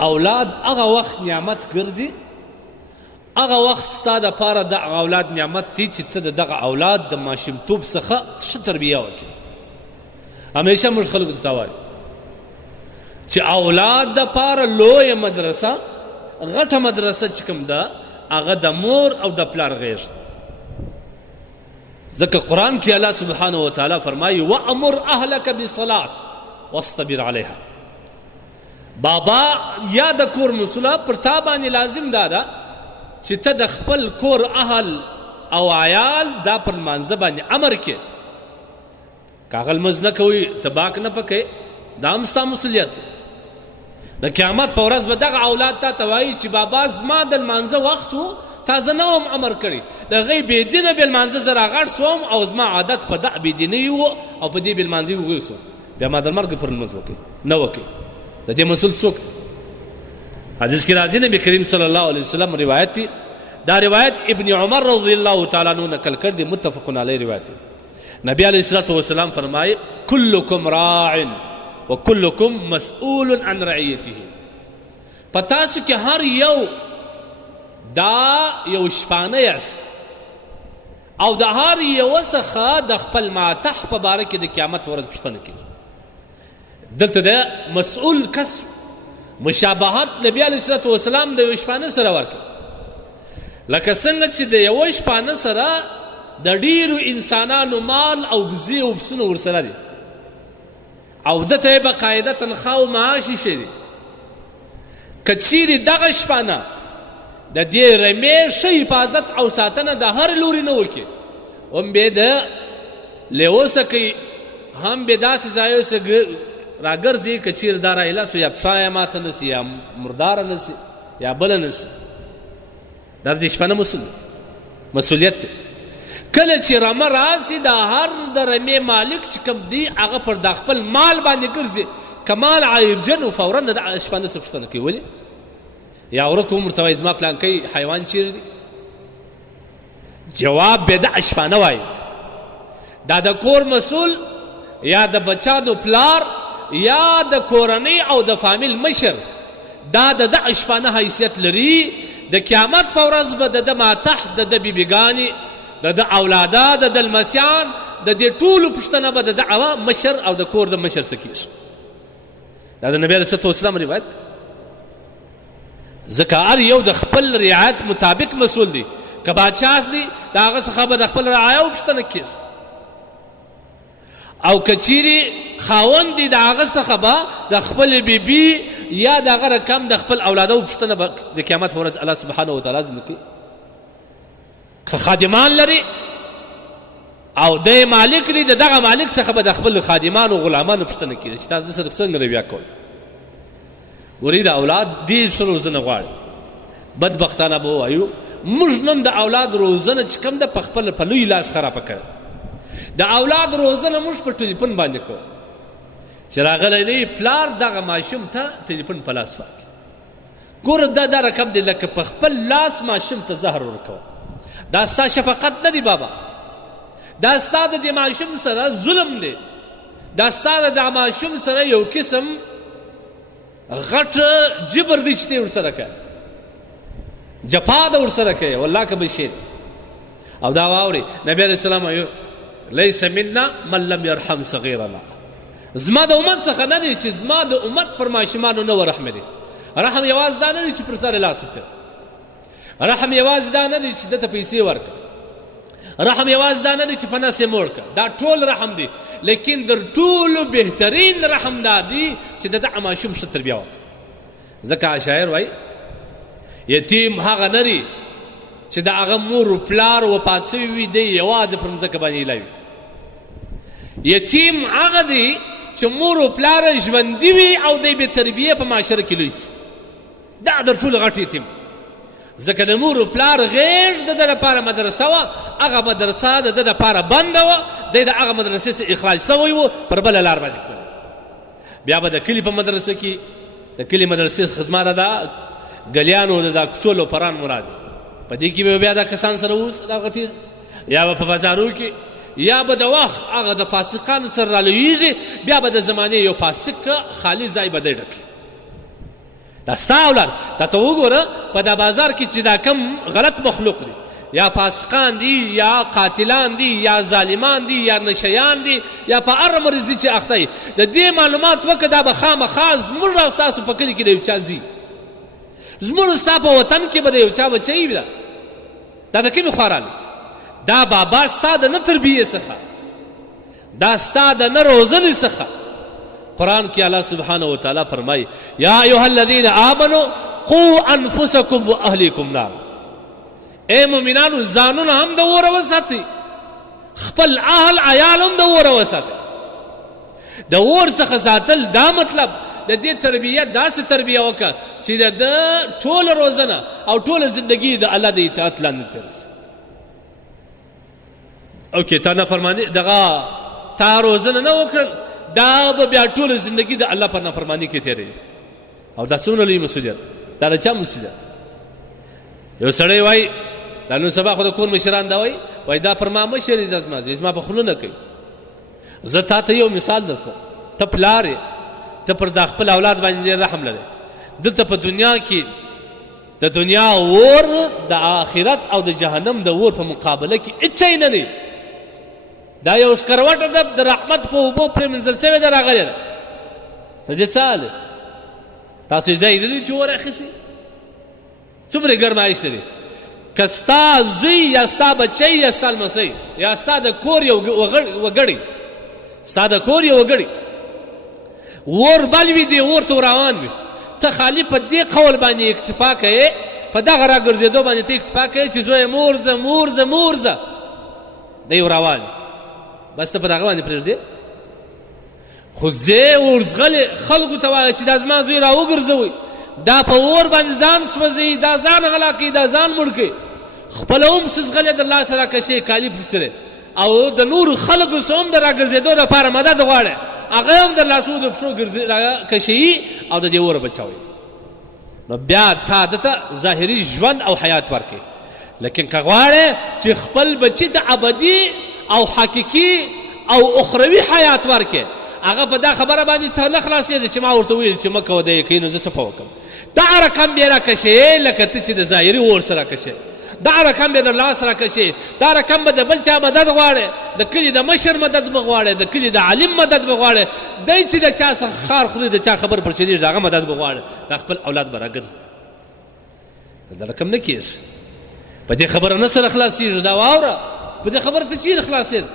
اولاد هغه وخت نعمت ګرځي، هغه وخت ستا دپاره دغه اولاد نعمت دی چې ته د دغه اولاد د ماشومتوب څخه ښه تربیه وکړې. همیشه موږ خلکو ته وایو چې اولاد دپاره لویه مدرسه، غټه مدرسه چې کوم ده هغه د مور او د پلار غېږ ده. ځکه قرآن کې الله سبحانه وتعالی فرمایي وامر اهلک بالصلاة واصطبر علیها. بابا یا د کور مسؤله پر تا باندې لازم دا ده چې ته د خپل کور اهل او عیال دا پر لمانځه باندې امر کې. که هغه لمونځ نه کوي ته باک نه پکوې، دا هم ستا مسؤلیت دی. د قیامت په ورځ به دغه اولاد تا ته وایي چې بابا زما د لمانځه وخت و، تا زه نه وم امر کړی، د هغې بېدینه بې لمانځه زه راغټ سوم او زما عادت په دغه بېدینۍ و او په دې بې لمانځۍ وږی سوم، بیا ما د مرګ پر لمونځ وکړي نه وکړي. د دې مسؤل څوک دی؟ حدیث کې راځي نبی کریم صلی الله علیه وسلم روایت دی، دا روایت ابن عمر رضی الله تعالی عنہ نقل کر دی، متفق علیه روایت دی. نبی علیہ الصلوۃ والسلام فرمائے کلکم راع وکلکم مسئول عن رعیته. پتاسو کې هر یو دا یو شپانه یاست او د هر یو څخه د خپل ماتح په باره کې د قیامت ورځ پوښتنه کوي. دلته د مسئول کس مشابهت نبی علیه الصلوۃ والسلام د یو شپانه سره ورکړ، لکه څنګه چې د یو شپانه سره د ډیرو انسانانو مال او بزې او پسونه ورسره دي او دته یې باقاعده تنخواه او معاش ایښی دی. که چیرې دغه شپانه د دې رمې ښه حفاظت او ساتنه د هر لوري نه وکړي، هم به د لیو څه کوي، هم به داسې ځایو څه راګرځي که چیرې دا رایله سو یا پښه یې ماته نه سي یا مرداره نه سي یا بله نه سي. دا د شپانه مسؤلیت دی. کله چې رمه راسي د هر د رمې مالک چې کوم دی هغه پر د خپل مال باندې ګرځي، که مال عیبجن و فورا د شپانه څه پوښتنه کوي ولې یا ورک هم ورته وایي زما پلانکی حیوان چیرې دی؟ جواب به د شپانه وایي. دا د کور مسؤل یا د بچانو پلار یا د کورنۍ او د فامیل مشر دا د دغه شپانه حیثیت لري. د قیامت په ورځ به د ده ماتح د ده بیبیګانې د ده اولاده د ده لمسیان د دې ټولو پوښتنه به د دغه مشر او د کور د مشر څه کېږي. دا د نبي علیه الصلوۃ والسلام روایت. ځکه هر یو د خپل رعایت مطابق مسؤول دی. که بادشاه دی د هغه څخه به د خپل رعایاو پوښتنه کېږي، او که چیرې خاوند دی د هغه څخه به د خپل بیبي یا د هغه رقم د خپل اولادو پوښتنه به د قیامت په ورځ الله سبحانه وتعالی ځنې کوي. که خادمان لري او د مالک دی د دغه مالک څخه به د خپل خادمانو غلامانو پوښتنه کېږي چې تاسو سره څنګه رویه کول. ورې د اولاد ډېر ښه روزنه غواړي. بدبختانه به ووایو موږ نن د اولاد روزنه چې کوم ده په خپله په لوی لاس خرابه کړې. د اولاد روزنه موږ په ټلیفون باندې کوو چې راغلی دی پلار دغه ماشوم ته ټلیفون په لاس واکړي. ګوره دا رقم دی لکه په خپل لاس ماشوم ته زهر ورکوه. دا ستا شفقت نه دی بابا، دا ستا د دې ماشوم سره ظلم دی، دا ستا د دغه ماشوم سره یو قسم غټ جبر دی چې ته ورسره کوې، جفا ده ورسره کوې، والله که به شی. او دا واورئ نبي علیه السلام وایي لیس منا من لم یرحم صغیرنا. زما د امت څخه نه دی چې زما د امت پر ماشومانو نه ورحمه دی. رحم یوازې دا نه دی چې پر سر لاس وتړي، رحم یوازې دا نه دی چې دته پیسې ورکړه، رحم یوازې دا نه دی چې په نس یې موړ کړه، دا ټول رحم دی. لیکن در ټولو بهترین رحم دا دی چې د دغه ماشوم ښه تربیه وکړه. ځکه شاعر وایي یتیم هغه نه دی چې د هغه مور و پلار وفات سوي وي دی یوازې پر مځکه باندې ایله وي. یتیم هغه دی چې مور و پلار ژوندي وي او دی بې تربیې په معاشره کې لوی سي، دا در ټولو غټ یتیم. ځکه د مور و پلار غېږ د ده لپاره مدرسه وه، هغه مدرسه د ده لپاره بنده وه، دی د هغه مدرسې څخه اخراج سوی و پر بله لار باندې تللی. بیا به د کلي په مدرسه کې د کلي مدرسې زما د ګلیانو د دا کوڅو لوپران مراد دی، په دې کې به بیا دا کسان سره اوس دا غټېږي، یا به په بازارو کې یا به د وخت هغه د فاسقانو سره رالویږي، بیا به د زمانې یو فاسق خالي ځای به دی ډکوي. دا ستا اولاد. دا ته وګوره په دا بازار کې چې دا کم غلط مخلوق دی، یا فاسقان دي، یا قاتلان دي، یا ظالمان دي، یا نشیان دي، یا په هر مرضي چې اخته یي، د دې معلومات وکړه دا به خامخا زموږ او ستاسو په کلي کې د یو چا ځي، زموږ ستا په وطن کې به د یو چا بچی وي. دا د کومې خوا راغلی؟ دا بابا ستا د نه تربیې څخه، دا ستا د نه روزنې څخه. قرآن کې الله سبحانه وتعالی فرمایي یا ایها الذین آمنوا قوا انفسکم واهلیکم نار. اے مؤمنانو ځانونه هم د اوره وساتئ، خپل اهل عیال هم د اوره وساتئ. د اور څخه ساتل دا مطلب د دې تربیه داسې تربیه وکړه چې د ټوله روزنه او ټوله زندگی د الله د اطاعت لاندې ترسي. اوکې تا نافرماني دغه تا روزنه نه وکړل، دا به بیا ټوله زندگی د الله په نافرماني کې تېروي. او دا څومره لوی مسؤلیت، دا د چا مسؤلیت؟ یو سړی وایي دا نن سبا خو د کور مشران دا وایي دا پر ما مشر دی، دا زما په خوله نه کوي. زه تا ته یو مثال درکوم، ته پلار یې، ته پر دا خپل اولاد باندې رحم لرې. دلته په دنیا کې د دنیا اور د آخرت او د جهنم د اور په مقابله کې هېڅ شی نه دی. دا یو سکروټه ده د رحمت په اوبو پرېمنځل سوې ده راغلې ده. د دې څه حال دی؟ تاسو یې ځای لیدلی چې اور اخیستي؟ څومره ګرمایش لري. که ستا زوی یا ستا بچی یا ستا لمسی یا ستا د کور یو وګړی، ستا د کور یو وګړی اور بل وي، دی اور ته روان وي، ته خالي په دې قول باندې اکتفا کوې، په دغه راګرځېدو باندې ته اکتفا کوې چې زویه مور ځه مور ځه مور ځه، دی روان وي، بس ته په دغه باندې پرېږدې. خو زه ورزغلې خلکو ته وایه چې دا زما زوی را وګرځوئ، دا په اور باندې ځان سوځوي، دا ځان غلا کوي، دا ځان مړ کوي، خپله هم سزغلې د الله سره کشې کالي پر سره، او د نورو خلکو څه هم د راګرځېدو دپاره مدد غواړي، هغه هم د لاسو د پښو کشوي او د دې اوره بچوي. نو بیا تا دته ظاهري ژوند او حیات ورکړي. لیکن که غواړې چې خپل بچي ته ابدي او حقیقي او اخروي حیات ورکړي، هغه په دا خبره باندې ته نه خلاصېږي چې ما ورته ویل چې مه کوه دا یې کوي، نو زه څه په وکړم؟ دغه رقم بیا راکشې لکه ته چې د ظاهري اور سره کشې، دغه رقم بیا د الله سره کشې، دا رقم به د بل چا مدد غواړې، د کلي د مشر مدد به غواړې، د کلي د عالم مدد به غواړې، دی چې د چا څخه خار خوري، د چا خبر پر چلېږي، د هغه مدد به غواړې، دا خپل اولاد به راګرځي. دا رقم نه کېږي، په دې خبره نه سره خلاصېږي. دا واوره په دې خبره ته چیرې خلاصېږي؟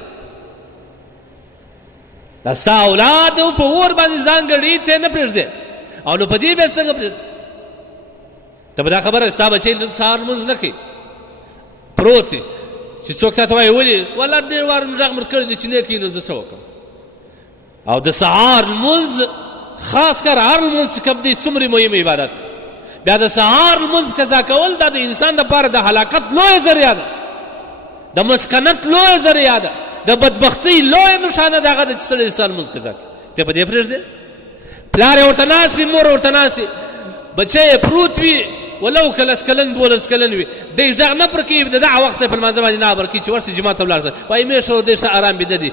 دا ستا اولاد په اور باندې ځان ګړي ته نه پرېږدې، او نو په دې بیا څنګه پرېږدې؟ ته به دا خبره ستا بچی نن سهار لمونځ نه کوي، پروت دی، چې څوک تا ته وایي ولې والله ډېر وار مې غږ مړ کړی دی چې نه کوي، نو زه څه وکړم؟ او د سهار لمونځ خاص کر هر لمونځ چې کوم دی څومره مهم عبادت دی. بیا د سهار لمونځ قضا کول دا د انسان دپاره د هلاکت لویه ذریعه ده، د مسکنت لویه ذریعه ده، د بدبختۍ لویه نښانه ده هغه ده چې سړی د سهار لمونځ قضا کوي. ته په دې پرېږدې؟ پلار یې ورته ناست وي، مور ورته ناست وي، بچی یې پروت وي، ولو که 10 کلن 12 کلن وي، دی غږ نه پر کوي، د دغه وخت سره په لمانځه باندې نه خبر کوي چې ورسې جومات ته ولاړ شه، وایي مې ښه دی ښه ارام بیده دي،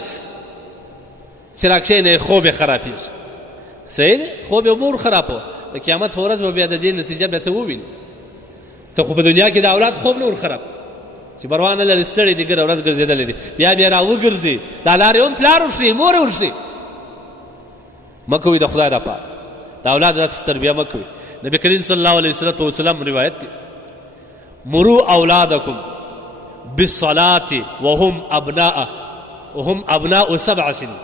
چې راکښېنه خوب یې خرابېږي. صحیح دی، خوب یې مور خرابوه، د قیامت په ورځ به بیا د دې نتیجه بیا ته ووینې. ته خو په دنیا کې د اولاد خوب نه ور خراب چې پروا نه لري، ستړی دی ګره ورځ ګرځېدلی دی، بیا را وګرځي، دا لارې هم پلار ورشي مور ورشي. مه کوئ د خدای دپاره، د اولاد داسې تربیه مه کوئ. نبی کریم صلی الله علیه وسلم روایت دی مرو اولادکم بالصلاة وهم ابناء 7 سنین.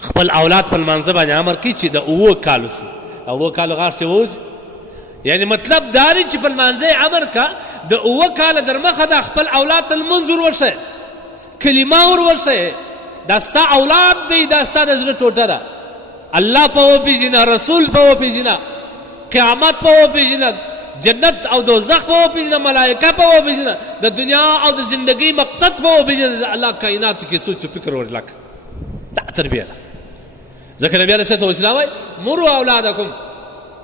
خپل اولاد په لمانځه باندې امر کوي چې د 7 کالو سي، 7 کالو غاښ چې ووځي، یعنی مطلب دا دی چې په لمانځه امر کا د 7 کاله در مخه د خپل اولاد ته لمونځ ور ورښیه، کلمه ور ورښیه، دا ستا اولاد دی، دا ستا د زړه ټوټه ده. الله په وپېژنه، رسول په وپېژنه، قیامت په وپېژنه، جنت او دوزخ په وپېژنه، ملائکه په وپېژنه، د دنیا او د زندګۍ مقصد په وپېژنه، د الله کائناتو کې سوچ و فکر ورلک. دا تربیه ده. ځکه نبي علیه الصلوة والسلام وایي مروا اولادکم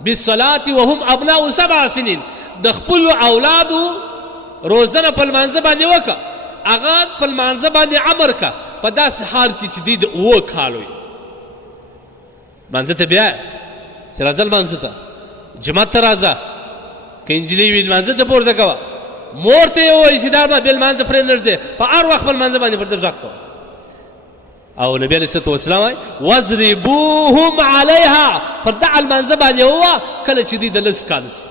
بالصلاة وهم ابناء 7 سنین. د خپلو اولادو روزنه په لمانځه باندې وکړه، هغه په لمانځه باندې امر که په داسې حال کې چې دوی د 7 کالو وي. لمانځه ته بیایه چې راځه لمانځه ته، جماعت ته راځه که نجلۍ وي لمانځه ته پورته کوه مور ته یې ووایي چې دا به بې لمانځه پرې نږدې په هر وخت په لمانځه باندې پر ده غږ کوه او نبي علیه الصلاه والسلام وایي واضربوهم علیها پر دغه لمانځه باندې ووه کله چې دوی د لس کاله سي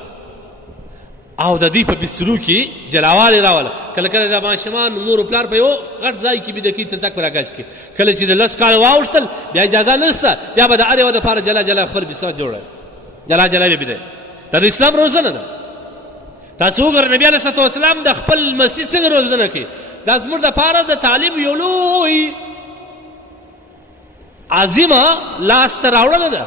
او د دوی په بسترو کې جلاوالې راوله کله کله د ماشومان مور و پلار په یو غټ ځای کې بیده کوي تلتک په راکش کې کله چې د لس کاله واوښتل بیا اجازه نشته بیا به د هر یوه دپاره جلا جلا خپل بستر جوړوي جلا جلا به بیده دا د اسلام روزنه ده تاسو وګورئ نبي علیه الصلاه والسلام د خپل مسجد څنګه روزنه کوي دا زموږ دپاره د تعلیم یو لوی عظیمه لاسته راوړنه ده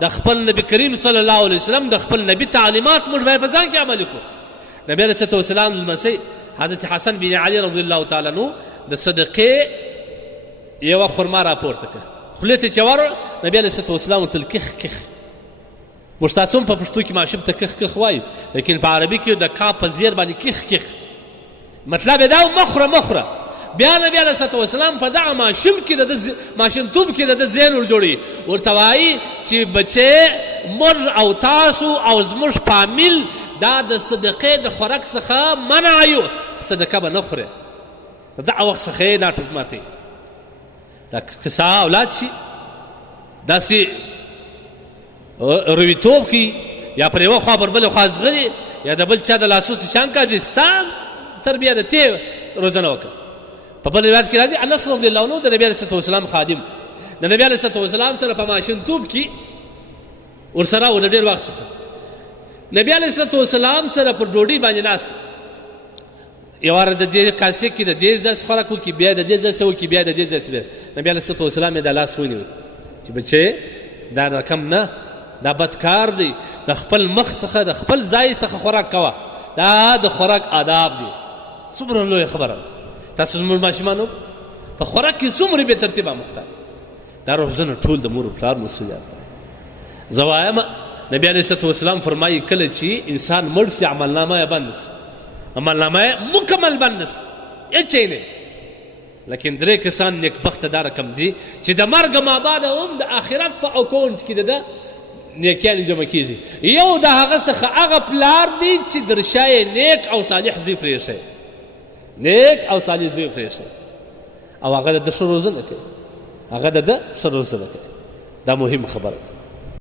د خپل نبی کریم صلی الله علیه وسلم د خپل نبی تعلیمات موږ باید په ځان کې عملي کړو نبي علیه الصلاه والسلام لمسی حضرت حسن بن علي رضی الله تعالی عنه د صدقې یوه خرما راپورته کړه خولې ته چې ورکړه نبي علیه الصلاه والسلام ورته کخ کخ موږ تاسو هم په پښتو کې ماشوم ته کخ کخ وایو لیکن په عربي کې د کا په زیر باندې کخ کخ مطلب یې دا مخوره مخوره بیا نبي علیه الصلاه والسلام په دغه ماشوم کې د ماشومتوب کې د ذهن ورجوړي ورته وایي چې بچې موږ او تاسو او زموږ فامیل دا د صدقې د خوراک څخه منع یو صدقه به نه خورې په دغه وخت څخه یې دا ټوپ ماتوي دا که ستا اولاد شي داسې رویتوب کې یا پر یوه خوا پر بلې خوا ځغلي یا د بل چا د لاسو شان کاږي ستا تربیه د تې روزنه وکړه په بل روایت کې راځي انس رضی الله عنه د نبي علیه الصلاه والسلام خادم د نبي علیه الصلاه والسلام سره په ماشومتوب کې ورسره و د ډېر وخت څخه نبي علیه الصلاه والسلام سره پر ډوډۍ باندې ناست یو وار د دې کاسې کې د دې ځای خوراک وکړي بیا د دې ځای وکړي بیا د دې ځای نبي علیه الصلاه والسلام یې د لاس ونیو چې بچې دا رقم نه دا بدکار دی د خپل مخ څخه د خپل ځای څخه خوراک کوه دا د خوراک آداب دي څومره لویه خبره تاسو زموږ ماشومانو په خوراک کې څومره بې ترتیبه مخته دا روزنه ټول د مور و پلار مسؤلیت دی زه وایم نبي علیه الصلاه والسلام فرمایي کله چې انسان مړ سي عملنامه یې بند سي عملنامه یې مکمل بند سي هېڅ شی نه لیکن درې کسان نیکبخته دا رقم دي چې د مرګه ما بعد هم د آخرت په اکاونټ کې د ده نیکیانې جمع کېږي یو د هغه څخه هغه پلار دی چې درشا یې نیک او صالح زوی پرېښی نیک او صالح زوی پرېښی او هغه د ده ښه روزنه کوي هغه د ده ښه روزنه کوي دا مهم خبره ده